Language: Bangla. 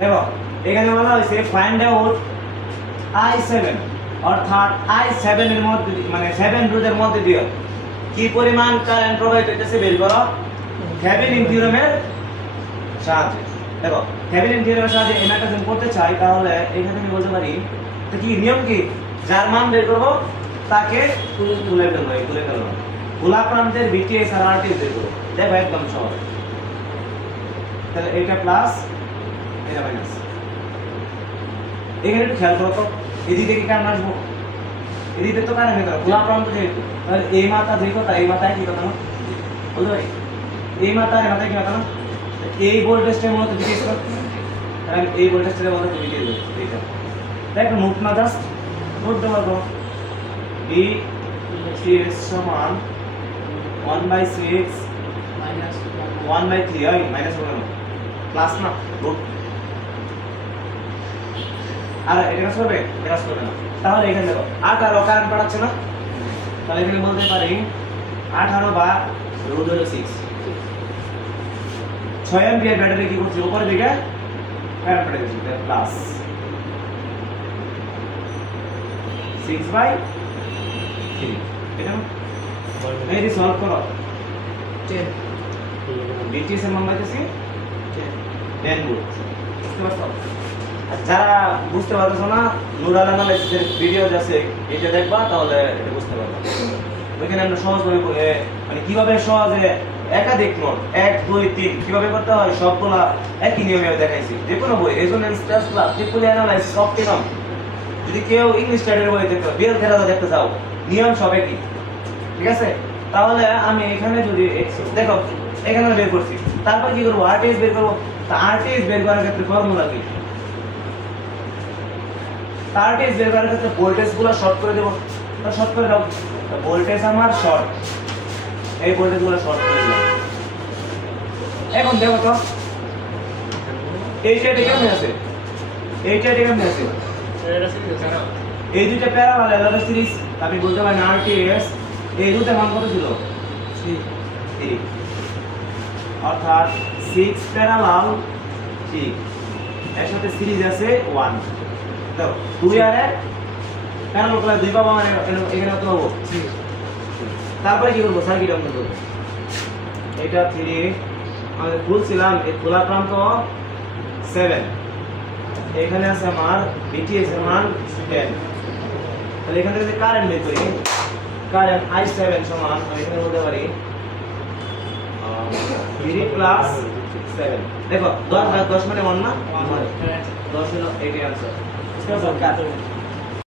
দেখো এখানে বলা হয়েছে ফাইন্ড আউট I7 অর্থাৎ I7 এর মধ্যে মানে 7 রোধের মধ্যে দিয়ে কি পরিমাণ কারেন্ট প্রবাহিত হইতেছে বের করো থেভেনিন থিওরেমের সাহায্যে। দেখো থেভেনিন থিওরেমের সাহায্যে এই ম্যাথটা যদি করতে চাই তাহলে এখানে আমি বলতে পারি তো কি নিয়ম কি যার মান বের করব তাকে তুলে ফেলবো খোলা প্রান্তের VTS আর RTS বের করব। দেখো একদম সহজ। তাহলে এটা প্লাস এটা মাইনাস। এখানে একটু খেয়াল করো তো এদিকে কি কারেন্ট আসবো এদিকে তো কারেন্ট নেই খোলা প্রান্ত যেহেতু তাহলে এই মাথা দুই কথা এই মাথায় কি কথা না বলতে পারি এই মাথায় কি কথা না এই ভোল্টেজটার মধ্যে VTS কর তাহলে আমি এই ভোল্টেজটার মধ্যে VTS দেব এইটা দেখো নোট না জাস্ট নোট দেওয়া তো VTS সমান 1/6 মাইনাস 1/3 এই মাইনাস হবে না প্লাস না নোট আর এটা কাজ করবে না তাহলে এখানে দেখো 18 কারেন্ট পাঠাচ্ছে না তাহলে এখানে বলতে পারি 18 বা রোধ হলো 6 অ্যাম্পিয়ার ব্যাটারি কি করছে উপরের দিকে কারেন্ট পাঠাচ্ছে প্লাস 6/3 এটা না এই যে সলভ করো 10 BTS এর মান পাইতেছি 10 ভোল্ট বুঝতে পারছো যারা বুঝতে পারছো না নোডাল অ্যানালাইসিসের ভিডিও আছে এটা দেখবা তাহলে এটা বুঝতে পারবা ওইখানে আমরা সহজভাবে মানে কিভাবে সহজে একাধিক নোড 1 2 3 কিভাবে করতে হয় সবগুলা একই নিয়মে দেখাইছি যে কোনো বই রেজোনেন্স টেসলা ট্রিপল অ্যানালাইসিস সব নিয়ম যদি কেউ ইংলিশ স্ট্যান্ডার্ড বই দেখতে বিএল থেরাদা দেখতে চাও নিয়ম সব একই ঠিক আছে তাহলে আমি এখানে যদি দেখো এখানে বের করছি তারপর কি করব আরটিএস বের করব তা আরটিএস বের করার ক্ষেত্রে ফর্মুলা কি আরটিএস বের করার ক্ষেত্রে ভোল্টেজগুলো শর্ট করে দেব তো শর্ট করে দাও ভোল্টেজ আমার শর্ট এই ভোল্টেজগুলো শর্ট করে দিলাম এখন দেখো তো এইটা কেমন আছে এই দুইটা প্যারালাল এলআর সিরিজ আমি বলতে পারি আরটিএস এই দুটো মান কত ছিল 3 অর্থাৎ 6 প্যারালাল 3 এর সাথে সিরিজ আছে 1 দেখো 2 আর 1 প্যারালাল করে দুই পাবো মানে এখানে কত হবে 3 তারপরে কি করব সার্কিট অঙ্কন করব এটা 3 আমি বলছিলাম এই খোলা প্রান্ত 7 এখানে আছে আমার VTS এর মান 10 তাহলে এখান থেকে কারেন্ট বের করি কারেন্ট I7 সমান আমি এখানে বলতে পারি 3 প্লাস 7 দেখো 10 মানে 1 না 10 হলো 8 এর आंसर इसका